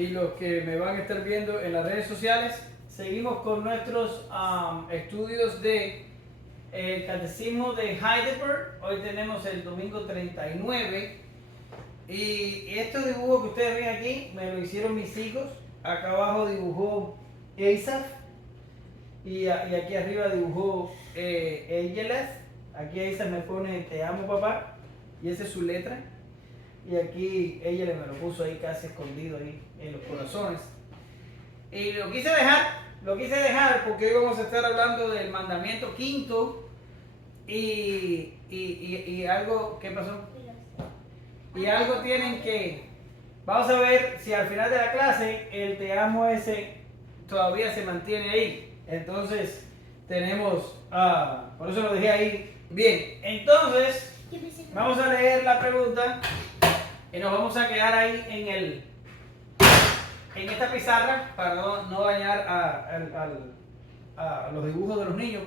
y los que me van a estar viendo en las redes sociales. Seguimos con nuestros estudios de el Catecismo de Heidelberg. Hoy tenemos el domingo 39. Y estos dibujos que ustedes ven aquí me lo hicieron mis hijos. Acá abajo dibujó Asaf. Y aquí arriba dibujó Eyelas. Aquí Asaf me pone te amo papá. Y esa es su letra. Y aquí ella me lo puso ahí casi escondido ahí en los corazones. Y lo quise dejar porque hoy vamos a estar hablando del mandamiento quinto y algo, ¿qué pasó? Y algo tienen que, vamos a ver si al final de la clase el te amo ese todavía se mantiene ahí. Entonces tenemos, por eso lo dejé ahí. Bien, entonces vamos a leer la pregunta. Y nos vamos a quedar ahí en esta pizarra para no dañar a los dibujos de los niños,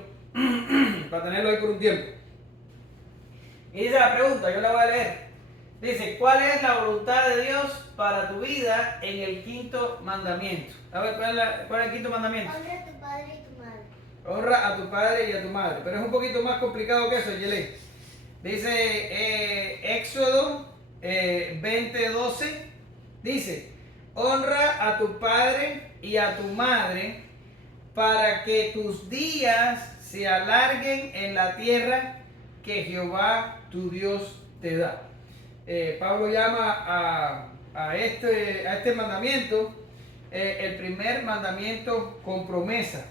para tenerlo ahí por un tiempo. Y dice la pregunta, yo la voy a leer. Dice, ¿cuál es la voluntad de Dios para tu vida en el quinto mandamiento? A ver, ¿cuál es el quinto mandamiento? Honra a tu padre y tu madre. Honra a tu padre y a tu madre. Pero es un poquito más complicado que eso, Yele. Dice Éxodo 20:12, dice, honra a tu padre y a tu madre para que tus días se alarguen en la tierra que Jehová tu Dios te da. Pablo llama a este mandamiento el primer mandamiento con promesa.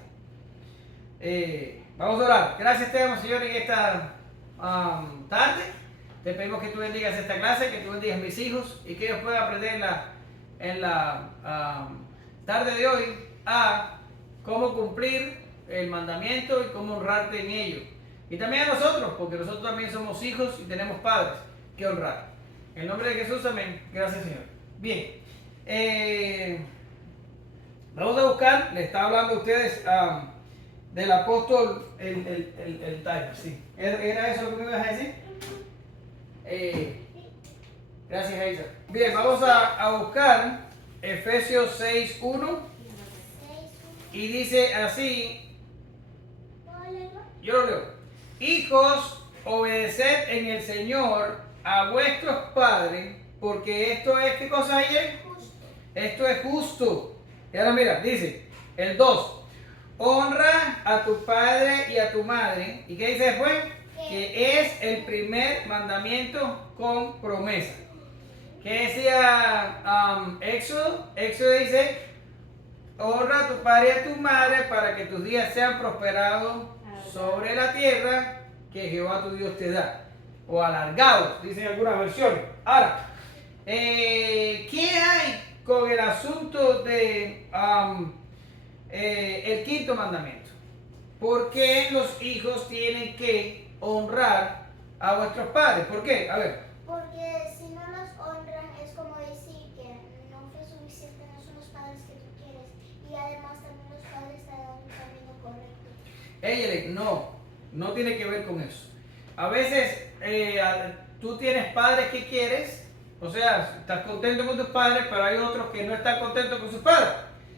Vamos a orar. Gracias te damos, Señor, en esta tarde. Te pedimos que tú bendigas esta clase, que tú bendigas a mis hijos y que ellos puedan aprender en la tarde de hoy a cómo cumplir el mandamiento y cómo honrarte en ello. Y también a nosotros, porque nosotros también somos hijos y tenemos padres que honrar. En el nombre de Jesús, amén. Gracias, Señor. Bien. Vamos a buscar, le estaba hablando a ustedes del apóstol, el Tyler, sí. ¿Era eso lo que me ibas a decir? Gracias, Isa. Bien, vamos a buscar Efesios 6:1 y dice así, yo lo leo: hijos, obedeced en el Señor a vuestros padres, porque esto es, ¿qué cosa hay ahí? Esto es justo. Y ahora mira, dice el 2, honra a tu padre y a tu madre. ¿Y qué dice después? Que es el primer mandamiento con promesa. ¿Qué decía Éxodo? Éxodo dice, honra a tu padre y a tu madre para que tus días sean prosperados sobre la tierra que Jehová tu Dios te da. O alargados, dicen algunas versiones. Ahora, ¿qué hay con el asunto de el quinto mandamiento? ¿Por qué los hijos tienen que honrar a vuestros padres? ¿Por qué? A ver. Porque si no los honran es como decir que no fue suficiente, no son los padres que tú quieres. Y además también los padres te dan un camino correcto. No tiene que ver con eso. A veces tú tienes padres que quieres, o sea, estás contento con tus padres, pero hay otros que no están contentos con sus padres.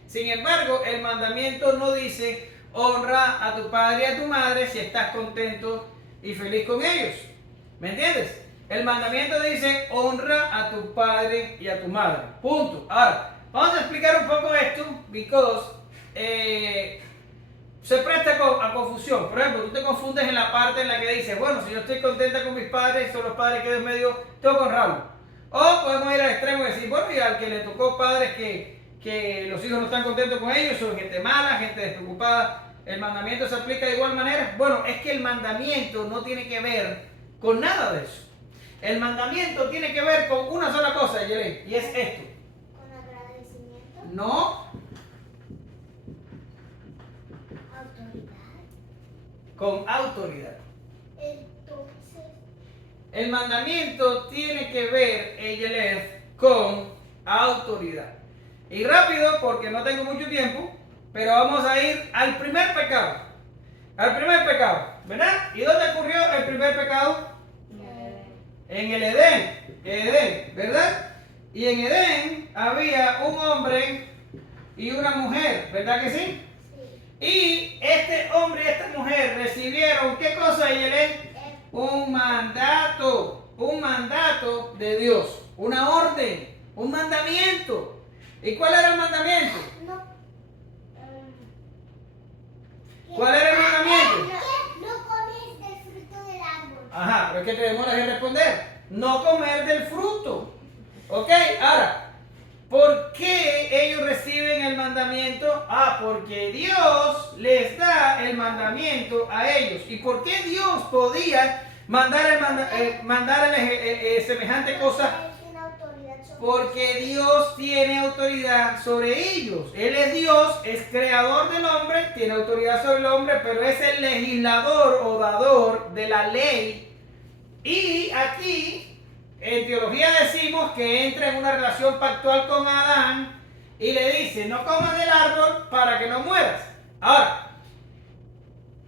Sin embargo, el mandamiento no dice honra a tu padre y a tu madre si estás contento y feliz con ellos. ¿Me entiendes? El mandamiento dice honra a tu padre y a tu madre. Punto. Ahora, vamos a explicar un poco esto, because se presta a confusión. Por ejemplo, tú te confundes en la parte en la que dices, bueno, si yo estoy contenta con mis padres, son los padres que Dios me dio, tengo que honrarlos. O podemos ir al extremo y decir, bueno, y al que le tocó padres que los hijos no están contentos con ellos, son gente mala, gente despreocupada, ¿el mandamiento se aplica de igual manera? Bueno, es que el mandamiento no tiene que ver con nada de eso. El mandamiento tiene que ver con una sola cosa, Yelén, y es esto. ¿Con agradecimiento? No. ¿Autoridad? Con autoridad. Entonces, El mandamiento tiene que ver, Yelén, con autoridad. Y rápido, porque no tengo mucho tiempo, pero vamos a ir al primer pecado. Al primer pecado, ¿verdad? ¿Y dónde ocurrió el primer pecado? En el Edén, ¿verdad? Y en Edén había un hombre y una mujer, ¿verdad que sí? Sí. Y este hombre y esta mujer recibieron, ¿qué cosa, Yelén? Un mandato de Dios, una orden, un mandamiento. ¿Y cuál era el mandamiento? No. ¿Cuál era el mandamiento? No comes del fruto del árbol. Ajá, pero es que te demoras en responder. No comer del fruto. ¿Ok? Ahora, ¿por qué ellos reciben el mandamiento? Ah, porque Dios les da el mandamiento a ellos. ¿Y por qué Dios podía mandar semejante cosa? Porque Dios tiene autoridad sobre ellos. Él es Dios, es creador del hombre, tiene autoridad sobre el hombre, pero es el legislador o dador de la ley. Y aquí, en teología decimos que entra en una relación pactual con Adán y le dice, no comas del árbol para que no mueras. Ahora,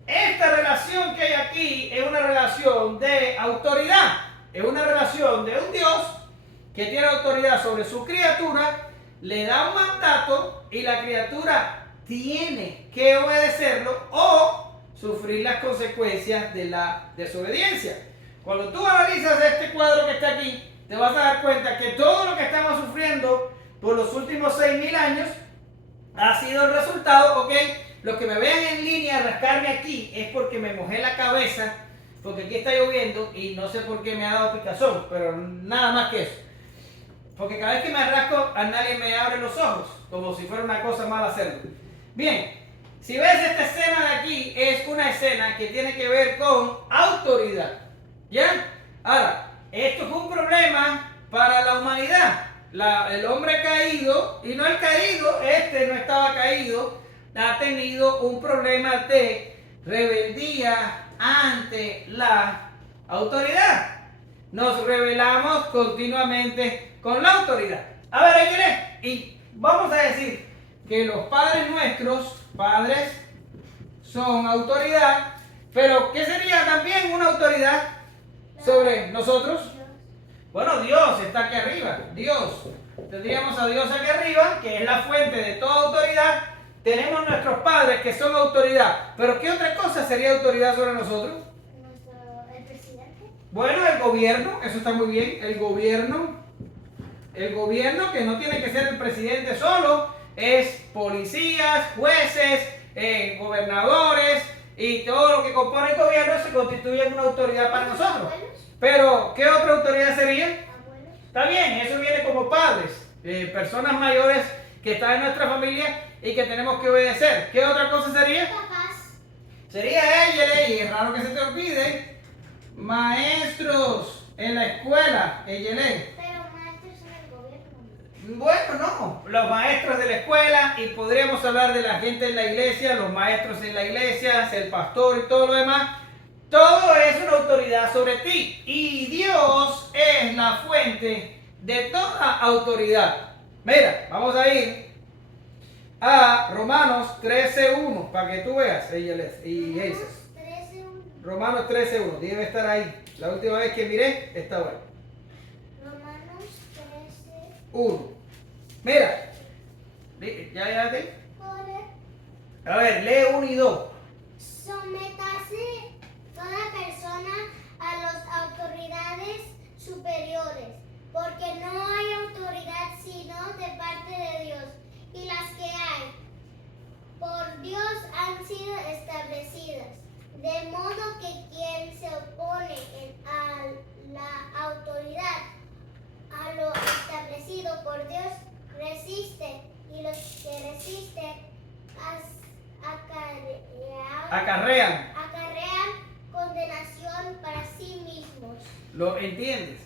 esta relación que hay aquí es una relación de autoridad, es una relación de un Dios que tiene autoridad sobre su criatura, le da un mandato y la criatura tiene que obedecerlo o sufrir las consecuencias de la desobediencia. Cuando tú analizas este cuadro que está aquí, te vas a dar cuenta que todo lo que estamos sufriendo por los últimos 6.000 años ha sido el resultado, ¿ok? Los que me vean en línea rascarme aquí es porque me mojé la cabeza, porque aquí está lloviendo y no sé por qué me ha dado picazón, pero nada más que eso. Porque cada vez que me rasco, a nadie me abre los ojos, como si fuera una cosa mala hacerlo. Bien, si ves esta escena de aquí, es una escena que tiene que ver con autoridad. ¿Ya? Ahora, esto fue un problema para la humanidad. El hombre caído, y no el caído, este no estaba caído, ha tenido un problema de rebeldía ante la autoridad. Nos rebelamos continuamente con la autoridad. A ver, ahí viene. Y vamos a decir que los padres nuestros, padres, son autoridad, pero ¿qué sería también una autoridad sobre nosotros? Bueno, Dios está aquí arriba. Dios. Tendríamos a Dios aquí arriba, que es la fuente de toda autoridad. Tenemos nuestros padres que son autoridad. Pero ¿qué otra cosa sería autoridad sobre nosotros? ¿El presidente? Bueno, el gobierno, eso está muy bien. El gobierno, que no tiene que ser el presidente solo, es policías, jueces, gobernadores y todo lo que compone el gobierno se constituye en una autoridad para nosotros. Pero, ¿qué otra autoridad sería? Abuelos. Está bien, eso viene como padres, personas mayores que están en nuestra familia y que tenemos que obedecer. ¿Qué otra cosa sería? Papás. Sería ella, y es raro que se te olvide, maestros en la escuela, ella. Pero maestros en el gobierno. Bueno, no, los maestros de la escuela, y podríamos hablar de la gente en la iglesia, los maestros en la iglesia, el pastor y todo lo demás. Todo es una autoridad sobre ti y Dios es la fuente de toda autoridad. Mira, vamos a ir a Romanos 13:1 para que tú veas, y Eises. Romanos 13:1, debe estar ahí. La última vez que miré, estaba ahí. Romanos 13:1. Mira, ¿ya te? A ver, lee 1 y 2. Sométase toda persona a las autoridades superiores, porque no hay autoridad sino de parte de Dios, y las que hay por Dios han sido establecidas, de modo que quien se opone a la autoridad, a lo establecido por Dios, resiste, y los que resisten Acarrean. Condenación para sí mismos. ¿Lo entiendes?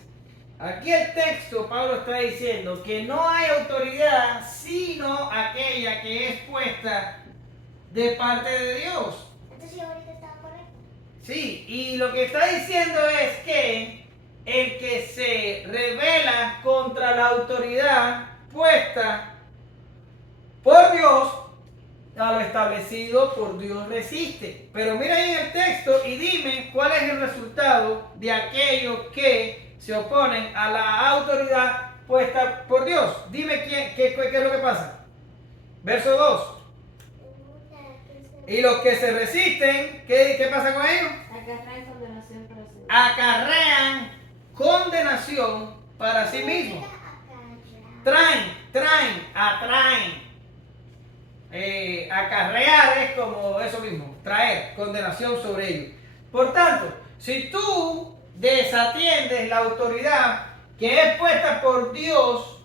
Aquí el texto, Pablo está diciendo que no hay autoridad sino aquella que es puesta de parte de Dios. Entonces, ahorita está correcto. Sí, y lo que está diciendo es que el que se rebela contra la autoridad puesta por Dios, a lo establecido por Dios resiste. Pero mira ahí el texto y dime cuál es el resultado de aquellos que se oponen a la autoridad puesta por Dios. Dime qué es lo que pasa. Verso 2. Y los que se resisten, ¿qué pasa con ellos? Acarrean condenación para sí mismos. Acarrean condenación para sí mismos. Atraen. Acarrear es como eso mismo, traer condenación sobre ellos. Por tanto, si tú desatiendes la autoridad que es puesta por Dios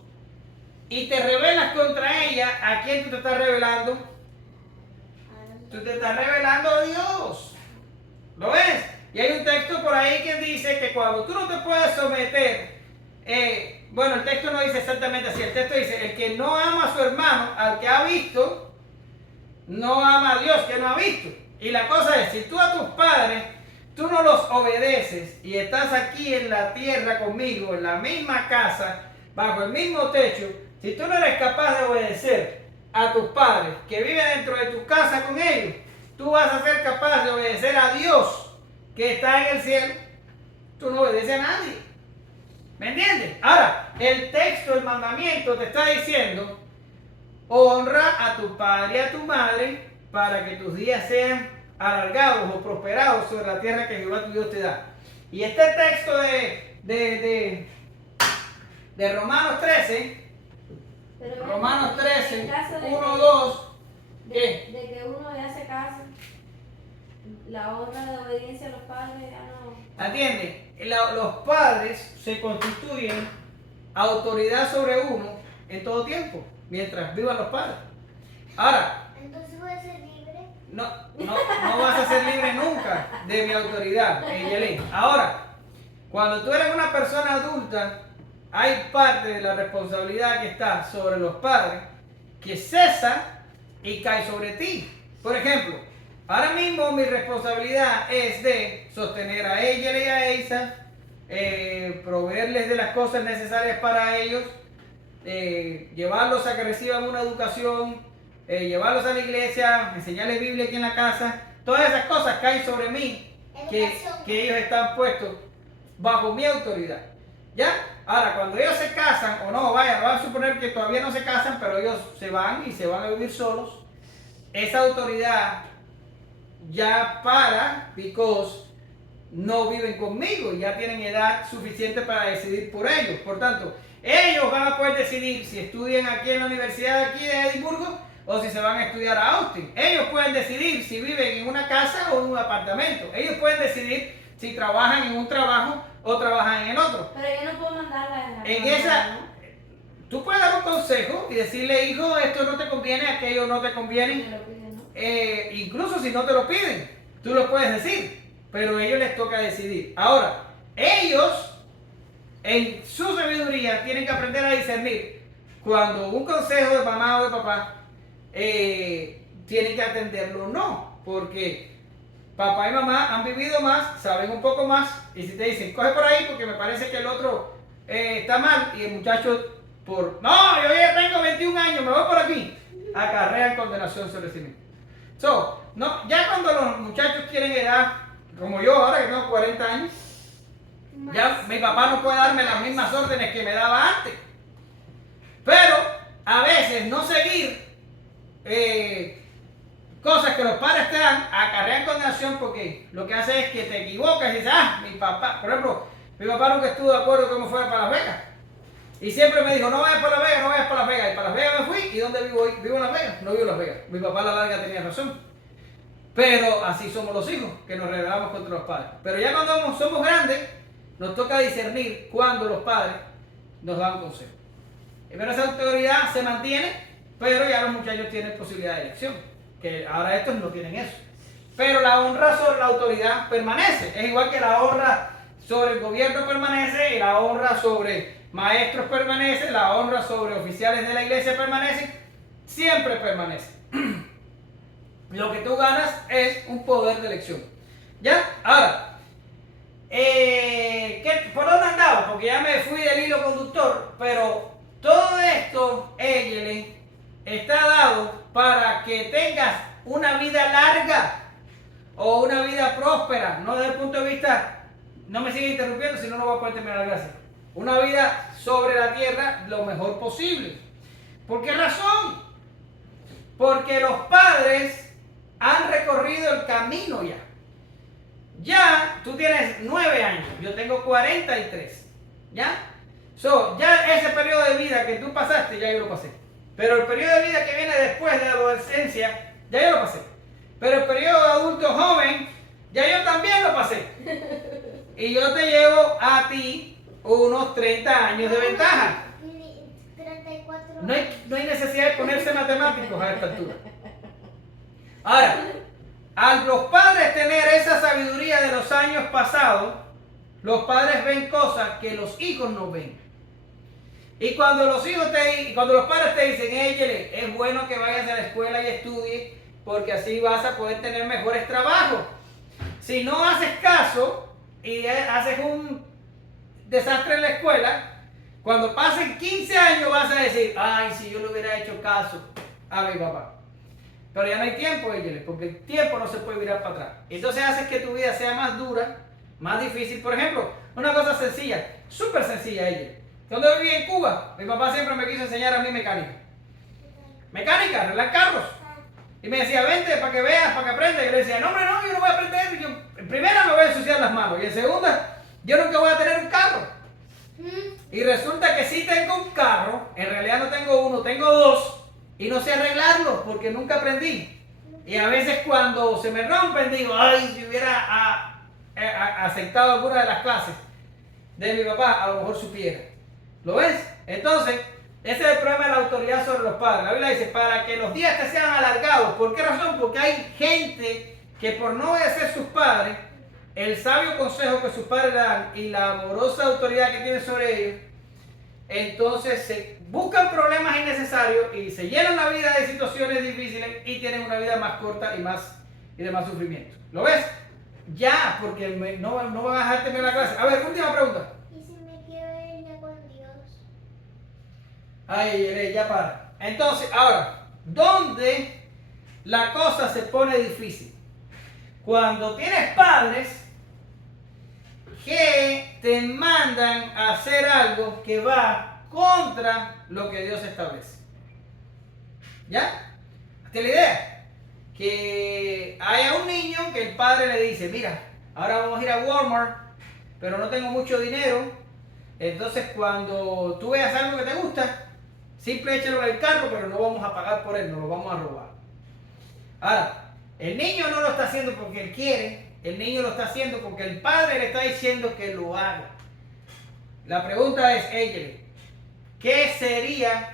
y te rebelas contra ella, ¿a quién tú te estás rebelando? Tú te estás revelando a Dios. ¿Lo ves? Y hay un texto por ahí que dice que cuando tú no te puedes someter, bueno, el texto no dice exactamente así. El texto dice, el que no ama a su hermano, al que ha visto, no ama a Dios que no ha visto. Y la cosa es, si tú a tus padres, tú no los obedeces y estás aquí en la tierra conmigo, en la misma casa, bajo el mismo techo, si tú no eres capaz de obedecer a tus padres que viven dentro de tu casa con ellos, tú vas a ser capaz de obedecer a Dios que está en el cielo. Tú no obedeces a nadie. ¿Me entiendes? Ahora, el texto, el mandamiento te está diciendo, honra a tu padre y a tu madre para que tus días sean alargados o prosperados sobre la tierra que Jehová tu Dios te da. Y este texto de Romanos 13, Pero Romanos 13, en caso de 1, que- 2, de ¿qué? que uno ya se casa, la honra de obediencia a los padres ya no. ¿Atiendes? Los padres se constituyen autoridad sobre uno en todo tiempo, mientras vivan los padres. Ahora, Entonces voy a ser libre. no vas a ser libre nunca de mi autoridad, Yelén. Ahora, cuando tú eres una persona adulta, hay parte de la responsabilidad que está sobre los padres que cesa y cae sobre ti. Por ejemplo, ahora mismo mi responsabilidad es de sostener a ella y a Eisa, proveerles de las cosas necesarias para ellos, llevarlos a que reciban una educación, llevarlos a la iglesia, enseñarles Biblia aquí en la casa. Todas esas cosas caen sobre mí, que ellos están puestos bajo mi autoridad. ¿Ya? Ahora, cuando ellos se casan, o no, vaya, vamos a suponer que todavía no se casan, pero ellos se van a vivir solos, esa autoridad ya because no viven conmigo, ya tienen edad suficiente para decidir por ellos. Por tanto, ellos van a poder decidir si estudian aquí en la universidad de aquí de Edimburgo o si se van a estudiar a Austin. Ellos pueden decidir si viven en una casa o en un apartamento. Ellos pueden decidir si trabajan en un trabajo o trabajan en el otro. Pero yo no puedo mandarla En esa, tú puedes dar un consejo y decirle, hijo, esto no te conviene, aquello no te conviene. Me lo piden, ¿no? Incluso si no te lo piden, tú lo puedes decir, pero a ellos les toca decidir. Ahora, ellos, en su sabiduría, tienen que aprender a discernir cuando un consejo de mamá o de papá tienen que atenderlo o no, porque papá y mamá han vivido más, saben un poco más, y si te dicen, coge por ahí porque me parece que el otro está mal, y el muchacho no, yo ya tengo 21 años, me voy por aquí, acarrean condenación sobre sí mismo. No, ya cuando los muchachos tienen edad, como yo ahora que tengo 40 años, ya mi papá no puede darme las mismas órdenes que me daba antes. Pero a veces no seguir cosas que los padres te dan acarrean condenación, porque lo que hace es que te equivocas y dices, mi papá, por ejemplo, mi papá nunca estuvo de acuerdo cómo fuera para Las Vegas. Y siempre me dijo, no vayas para Las Vegas, no vayas para Las Vegas. Y para Las Vegas me fui. ¿Y dónde vivo hoy? ¿Vivo en Las Vegas? No vivo en Las Vegas. Mi papá a la larga tenía razón. Pero así somos los hijos, que nos rebelamos contra los padres. Pero ya cuando somos grandes, nos toca discernir cuando los padres nos dan consejo. Pero esa autoridad se mantiene, pero ya los muchachos tienen posibilidad de elección. Que ahora estos no tienen eso. Pero la honra sobre la autoridad permanece. Es igual que la honra sobre el gobierno permanece, y la honra sobre maestros permanece, la honra sobre oficiales de la iglesia permanece, siempre permanece. Lo que tú ganas es un poder de elección. ¿Ya? Ahora, ¿por dónde andaba? Porque ya me fui del hilo conductor, pero todo esto, Eyelen, está dado para que tengas una vida larga o una vida próspera, no desde el punto de vista, no me sigas interrumpiendo, si no, no voy a poder terminar la clase. una vida sobre la tierra lo mejor posible. ¿Por qué razón? Porque los padres han recorrido el camino ya. Ya tú tienes 9 años, yo tengo 43, ¿ya? Ya ese periodo de vida que tú pasaste, ya yo lo pasé. Pero el periodo de vida que viene después de la adolescencia, ya yo lo pasé. Pero el periodo de adulto joven, ya yo también lo pasé. Y yo te llevo a ti unos 30 años de ventaja. 34. No hay necesidad de ponerse matemáticos a esta altura. Ahora, a los padres tener esa sabiduría de los años pasados, los padres ven cosas que los hijos no ven. Y cuando los padres te dicen, hey, es bueno que vayas a la escuela y estudies, porque así vas a poder tener mejores trabajos. Si no haces caso y haces un desastre en la escuela, cuando pasen 15 años vas a decir, ay, si yo le hubiera hecho caso a mi papá. Pero ya no hay tiempo, porque el tiempo no se puede virar para atrás. Entonces haces que tu vida sea más dura, más difícil. Por ejemplo, una cosa sencilla, súper sencilla, Cuando yo vivía en Cuba, mi papá siempre me quiso enseñar a mí mecánica. Mecánica, arreglar carros. Y me decía, vente para que veas, para que aprendas. Y yo le decía, no, hombre, no, yo no voy a aprender. Yo, en primera me voy a ensuciar las manos. Y en segunda, yo nunca voy a tener un carro. Y resulta que sí tengo un carro. En realidad no tengo uno, tengo dos. Y no sé arreglarlos porque nunca aprendí. Y a veces cuando se me rompen digo, ay, si hubiera aceptado alguna de las clases de mi papá, a lo mejor supiera. ¿Lo ves? Entonces, ese es el problema de la autoridad sobre los padres. La Biblia dice, para que los días te sean alargados. ¿Por qué razón? Porque hay gente que por no obedecer sus padres, el sabio consejo que sus padres dan y la amorosa autoridad que tienen sobre ellos, entonces se buscan problemas innecesarios y se llenan la vida de situaciones difíciles y tienen una vida más corta y de más sufrimiento. ¿Lo ves? Ya, porque no me vas a dejar terminar la clase. A ver, última pregunta. ¿Y si me quiero ir ya con Dios? Ay, ya para. Entonces, ahora, ¿dónde la cosa se pone difícil? Cuando tienes padres que te mandan a hacer algo que va contra lo que Dios establece. ¿Ya? ¿Hasta la idea? Que haya un niño que el padre le dice, mira, ahora vamos a ir a Walmart, pero no tengo mucho dinero. Entonces cuando tú veas algo que te gusta, simple échalo en el carro, pero no vamos a pagar por él, no lo vamos a robar. Ahora, el niño no lo está haciendo porque él quiere, el niño lo está haciendo porque el padre le está diciendo que lo haga. La pregunta es, ¿qué sería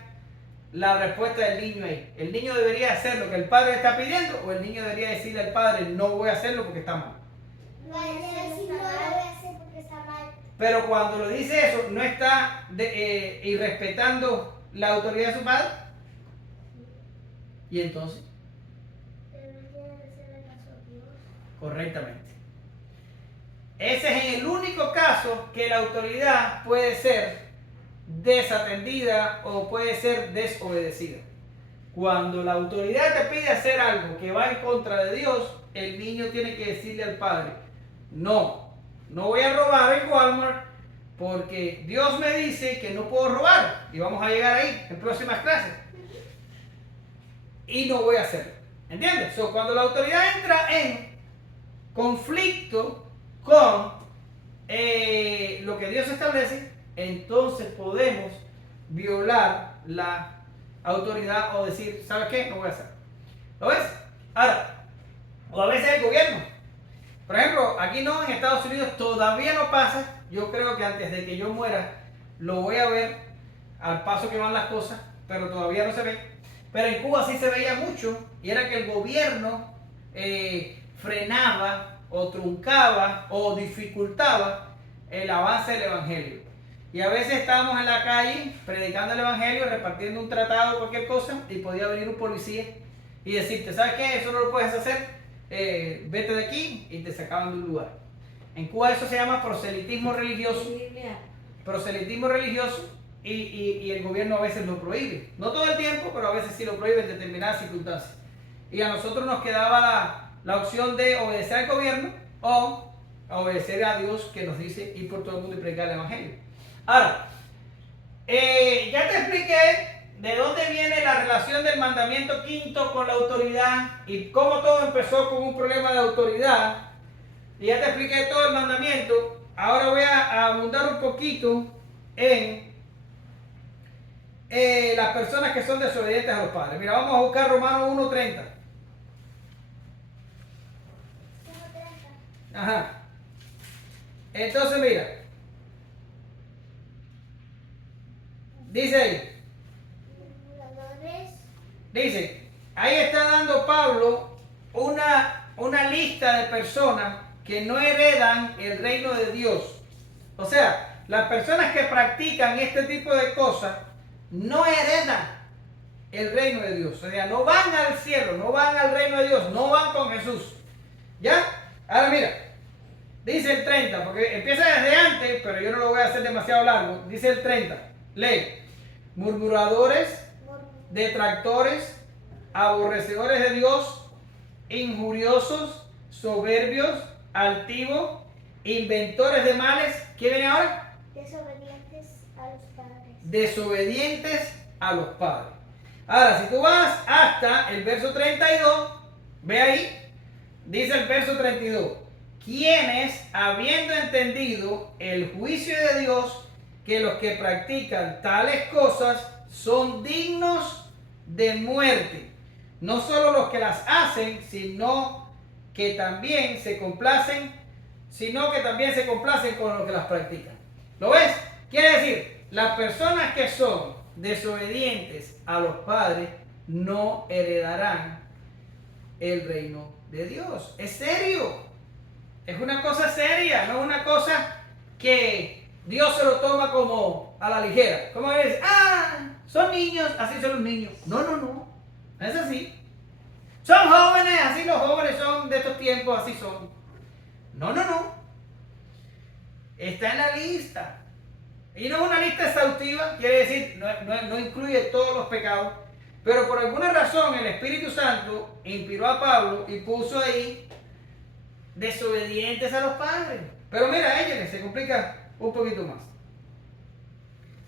la respuesta del niño ahí? ¿El niño debería hacer lo que el padre le está pidiendo o el niño debería decirle al padre, no voy a hacerlo porque está mal? No voy a decir no lo voy a hacer porque está mal. Pero cuando lo dice eso, ¿no está irrespetando la autoridad de su padre? ¿Y entonces? Debería hacerle caso a Dios. Correctamente. Ese es el único caso que la autoridad puede ser desatendida o puede ser desobedecida. Cuando la autoridad te pide hacer algo que va en contra de Dios, el niño tiene que decirle al padre, no voy a robar en Walmart porque Dios me dice que no puedo robar. Y vamos a llegar ahí en próximas clases. Y no voy a hacerlo. ¿Entiendes? Cuando la autoridad entra en conflicto con lo que Dios establece, entonces podemos violar la autoridad o decir, ¿sabes qué? No voy a hacer. ¿Lo ves? Ahora, o a veces el gobierno. Por ejemplo, aquí no, en Estados Unidos todavía no pasa. Yo creo que antes de que yo muera lo voy a ver al paso que van las cosas, pero todavía no se ve. Pero en Cuba sí se veía mucho y era que el gobierno frenaba o truncaba o dificultaba el avance del evangelio. Y a veces estábamos en la calle predicando el evangelio, repartiendo un tratado o cualquier cosa, y podía venir un policía y decirte, ¿sabes qué? Eso no lo puedes hacer, vete de aquí, y te sacaban de un lugar. En Cuba eso se llama proselitismo religioso. Proselitismo religioso, y el gobierno a veces lo prohíbe. No todo el tiempo, pero a veces sí lo prohíbe en determinadas circunstancias. Y a nosotros nos quedaba la opción de obedecer al gobierno o obedecer a Dios, que nos dice ir por todo el mundo y predicar el evangelio. Ahora, ya te expliqué de dónde viene la relación del mandamiento quinto con la autoridad y cómo todo empezó con un problema de autoridad. Y ya te expliqué todo el mandamiento. Ahora voy a abundar un poquito en las personas que son desobedientes a los padres. Mira, vamos a buscar Romanos 1:30. Ajá. Entonces, mira. Dice ahí. Dice, ahí está dando Pablo una lista de personas que no heredan el reino de Dios. O sea, las personas que practican este tipo de cosas no heredan el reino de Dios. O sea, no van al cielo, no van al reino de Dios, no van con Jesús. ¿Ya? Ahora mira, dice el 30, porque empieza desde antes, pero yo no lo voy a hacer demasiado largo. Dice el 30, lee, murmuradores, detractores, aborrecedores de Dios, injuriosos, soberbios, altivos, inventores de males. ¿Qué viene ahora? Desobedientes a los padres. Desobedientes a los padres. Ahora, si tú vas hasta el verso 32, ve ahí, dice el verso 32, quienes, habiendo entendido el juicio de Dios, que los que practican tales cosas son dignos de muerte, no solo los que las hacen, sino que también se complacen con los que las practican. ¿Lo ves? Quiere decir, las personas que son desobedientes a los padres no heredarán el reino de Dios. Es serio. Es una cosa seria, no es una cosa que Dios se lo toma como a la ligera. Como es, son niños, así son los niños. No, no, no. No es así. Son jóvenes, así los jóvenes son de estos tiempos, así son. No, no, no. Está en la lista. Y no es una lista exhaustiva, quiere decir, no incluye todos los pecados. Pero por alguna razón el Espíritu Santo inspiró a Pablo y puso ahí desobedientes a los padres. Pero mira, ella se complica un poquito más.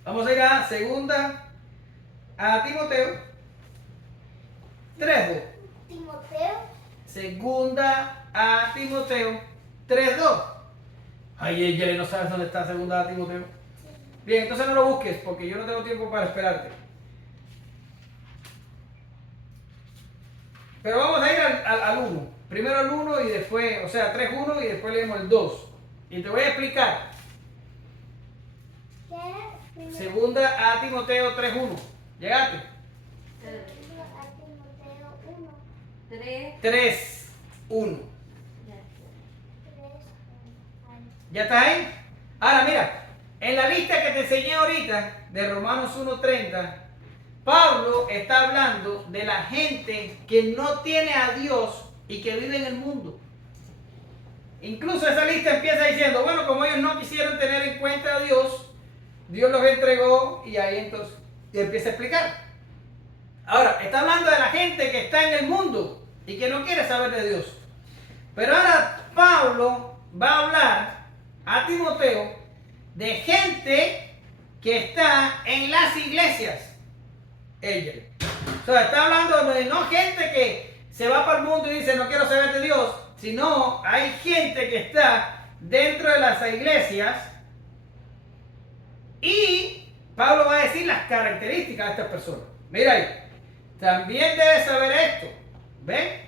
Vamos a ir a Timoteo 3:2. Timoteo. Segunda a Timoteo 3:2. Ay, ella no sabes dónde está segunda a Timoteo. Sí. Bien, entonces no lo busques porque yo no tengo tiempo para esperarte. Pero vamos a ir al 1. Primero el 1 y después, o sea, 3:1 y después leemos el 2. Y te voy a explicar. ¿Qué? Segunda a Timoteo 3:1. ¿Llegaste? A Timoteo 1. 3. 3:1. Ya. 3. ¿Ya está ahí? Ahora mira, en la lista que te enseñé ahorita de Romanos 1:30, Pablo está hablando de la gente que no tiene a Dios y que vive en el mundo. Incluso esa lista empieza diciendo, bueno, como ellos no quisieron tener en cuenta a Dios, Dios los entregó y ahí entonces empieza a explicar. Ahora, está hablando de la gente que está en el mundo y que no quiere saber de Dios. Pero ahora Pablo va a hablar a Timoteo de gente que está en las iglesias. O sea, está hablando de no gente que se va para el mundo y dice no quiero saber de Dios, sino hay gente que está dentro de las iglesias y Pablo va a decir las características de estas personas. Mira ahí, también debes saber esto, ¿ven?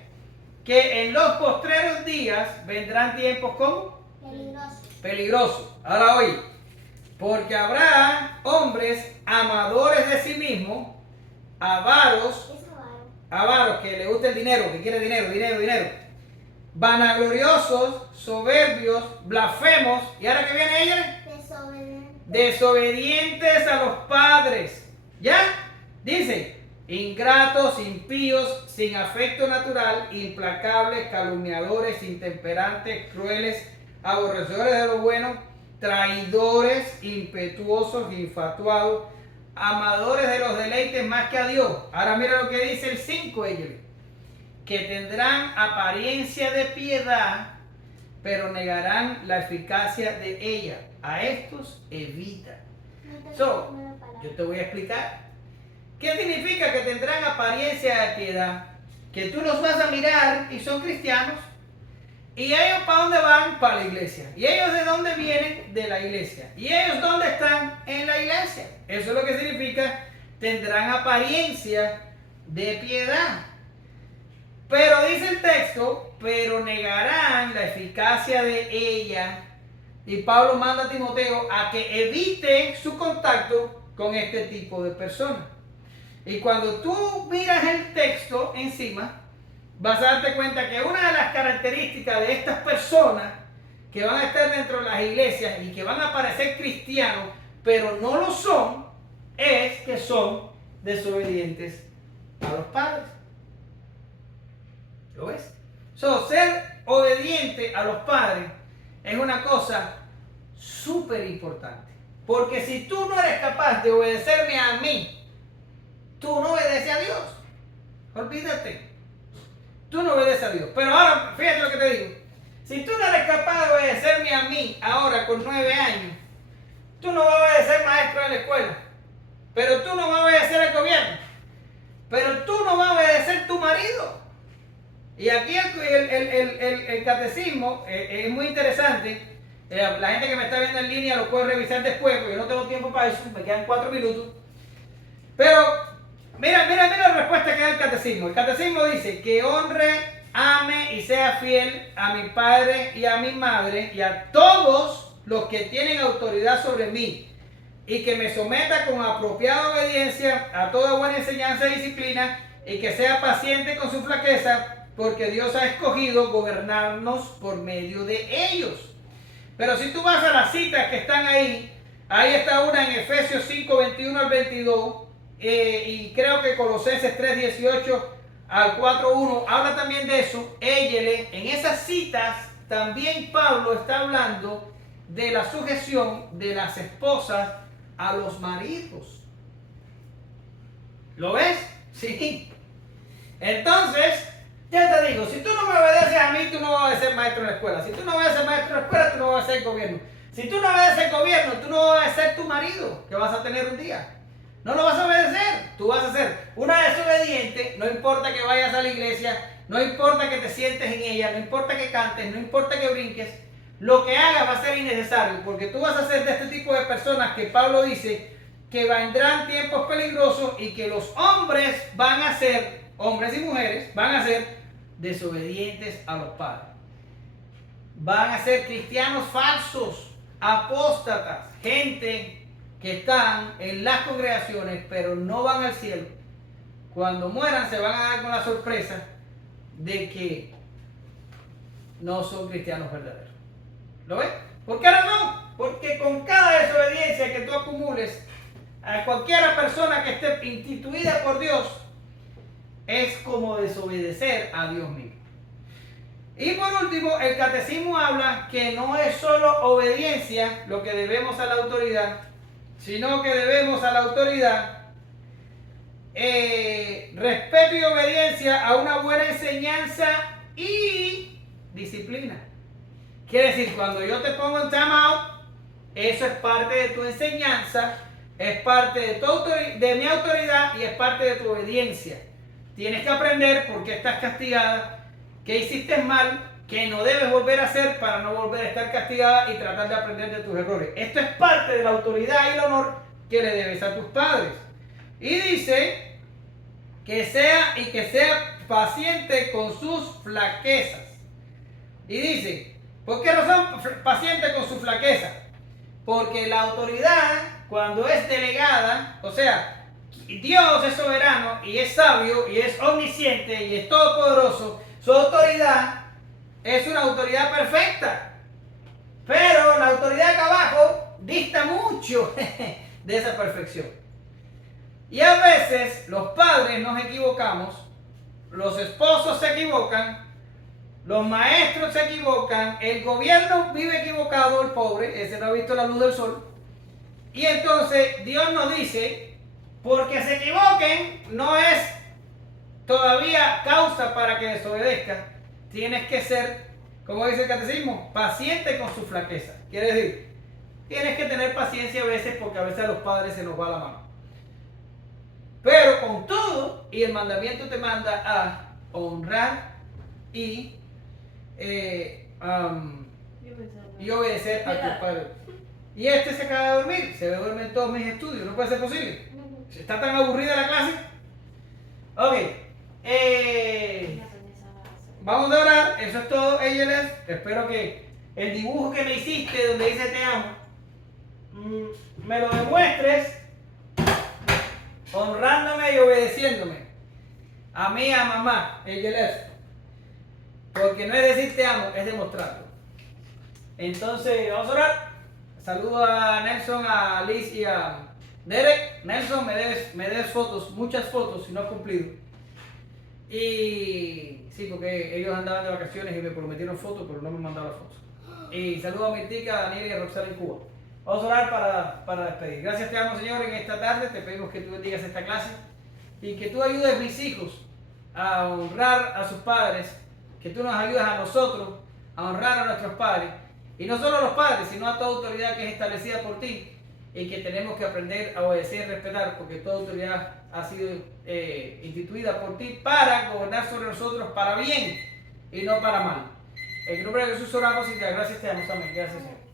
Que en los postreros días vendrán tiempos como peligrosos. Ahora oye, porque habrá hombres amadores de sí mismos, avaros, que le gusta el dinero, que quiere dinero, vanagloriosos, soberbios, blasfemos, y ahora que viene ella, desobedientes a los padres, ¿ya? Dice, ingratos, impíos, sin afecto natural, implacables, calumniadores, intemperantes, crueles, aborrecedores de lo bueno, traidores, impetuosos, infatuados, amadores de los deleites más que a Dios. Ahora mira lo que dice el 5, ellos, que tendrán apariencia de piedad, pero negarán la eficacia de ella. A estos evita. So, yo te voy a explicar. ¿Qué significa que tendrán apariencia de piedad? Que tú los vas a mirar y son cristianos. ¿Y ellos para dónde van? Para la iglesia. ¿Y ellos de dónde vienen? De la iglesia. ¿Y ellos dónde están? En la iglesia. Eso es lo que significa, tendrán apariencia de piedad. Pero dice el texto, pero negarán la eficacia de ella. Y Pablo manda a Timoteo a que evite su contacto con este tipo de personas. Y cuando tú miras el texto encima, vas a darte cuenta que una de las características de estas personas que van a estar dentro de las iglesias y que van a parecer cristianos, pero no lo son, es que son desobedientes a los padres. ¿Lo ves? Ser obediente a los padres es una cosa súper importante. Porque si tú no eres capaz de obedecerme a mí, tú no obedeces a Dios. Olvídate. Tú no obedeces a Dios. Pero ahora, fíjate lo que te digo. Si tú no eres capaz de obedecerme a mí ahora con 9 años, tú no vas a obedecer maestro de la escuela. Pero tú no vas a obedecer al gobierno. Pero tú no vas a obedecer tu marido. Y aquí el catecismo es muy interesante. La gente que me está viendo en línea lo puede revisar después, porque yo no tengo tiempo para eso, me quedan 4 minutos. Pero mira la respuesta que da el catecismo. El catecismo dice que honre, ame y sea fiel a mi padre y a mi madre y a todos los que tienen autoridad sobre mí, y que me someta con apropiada obediencia a toda buena enseñanza y disciplina, y que sea paciente con su flaqueza, porque Dios ha escogido gobernarnos por medio de ellos. Pero si tú vas a las citas que están ahí está una en Efesios 5, 21 al 22, y creo que Colosenses 3, 18 al 4, 1, habla también de eso. En esas citas también Pablo está hablando de la sujeción de las esposas a los maridos. ¿Lo ves? Sí. Entonces, ya te digo, si tú no me obedeces a mí, tú no vas a ser maestro en la escuela. Si tú no vas a ser maestro en la escuela, tú no vas a ser gobierno. Si tú no obedeces al gobierno, tú no vas a ser tu marido que vas a tener un día. No lo vas a obedecer. Tú vas a ser una desobediente. No importa que vayas a la iglesia, no importa que te sientes en ella, no importa que cantes, no importa que brinques. Lo que hagas va a ser innecesario, porque tú vas a ser de este tipo de personas que Pablo dice que vendrán tiempos peligrosos y que los hombres van a ser, hombres y mujeres, van a ser desobedientes a los padres. Van a ser cristianos falsos, apóstatas, gente que están en las congregaciones pero no van al cielo. Cuando mueran se van a dar con la sorpresa de que no son cristianos verdaderos. ¿Lo ves? ¿Por qué razón? Porque con cada desobediencia que tú acumules a cualquier persona que esté instituida por Dios, es como desobedecer a Dios mismo. Y por último, el catecismo habla que no es solo obediencia lo que debemos a la autoridad, sino que debemos a la autoridad respeto y obediencia a una buena enseñanza y disciplina. Quiere decir, cuando yo te pongo en time out, eso es parte de tu enseñanza, es parte de mi autoridad y es parte de tu obediencia. Tienes que aprender por qué estás castigada, qué hiciste mal, qué no debes volver a hacer para no volver a estar castigada y tratar de aprender de tus errores. Esto es parte de la autoridad y el honor que le debes a tus padres. Y dice que sea paciente con sus flaquezas. Y dice, ¿por qué no son pacientes con su flaqueza? Porque la autoridad, cuando es delegada, o sea, Dios es soberano y es sabio y es omnisciente y es todopoderoso, su autoridad es una autoridad perfecta. Pero la autoridad acá abajo dista mucho de esa perfección. Y a veces los padres nos equivocamos, los esposos se equivocan, los maestros se equivocan, el gobierno vive equivocado, el pobre, ese no ha visto la luz del sol. Y entonces Dios nos dice, porque se equivoquen no es todavía causa para que desobedezca. Tienes que ser, como dice el catecismo, paciente con su flaqueza. Quiere decir, tienes que tener paciencia a veces porque a veces a los padres se nos va la mano. Pero con todo, y el mandamiento te manda a honrar y obedecer a tus padres. Y este se acaba de dormir, se duerme en todos mis estudios, no puede ser posible. ¿Está tan aburrida la clase? Ok. Vamos a orar, eso es todo, Eyeles. Espero que el dibujo que me hiciste donde dice te amo, me lo demuestres honrándome y obedeciéndome. A mí, a mamá, Eyeles. Porque no es decir te amo, es demostrarlo. Entonces, vamos a orar. Saludo a Nelson, a Liz y a Derek. Nelson, me debes fotos, muchas fotos, si no has cumplido. Y sí, porque ellos andaban de vacaciones y me prometieron fotos, pero no me mandaron las fotos. Y saludo a mi tica, a Daniel y a Roxana en Cuba. Vamos a orar para despedir. Gracias te amo, Señor, en esta tarde. Te pedimos que tú bendigas esta clase y que tú ayudes a mis hijos a honrar a sus padres, que tú nos ayudes a nosotros a honrar a nuestros padres. Y no solo a los padres, sino a toda autoridad que es establecida por ti y que tenemos que aprender a obedecer y respetar, porque toda autoridad ha sido instituida por ti para gobernar sobre nosotros para bien y no para mal. En el nombre de Jesús oramos y te gracias te damos. Amén. Gracias, Señor.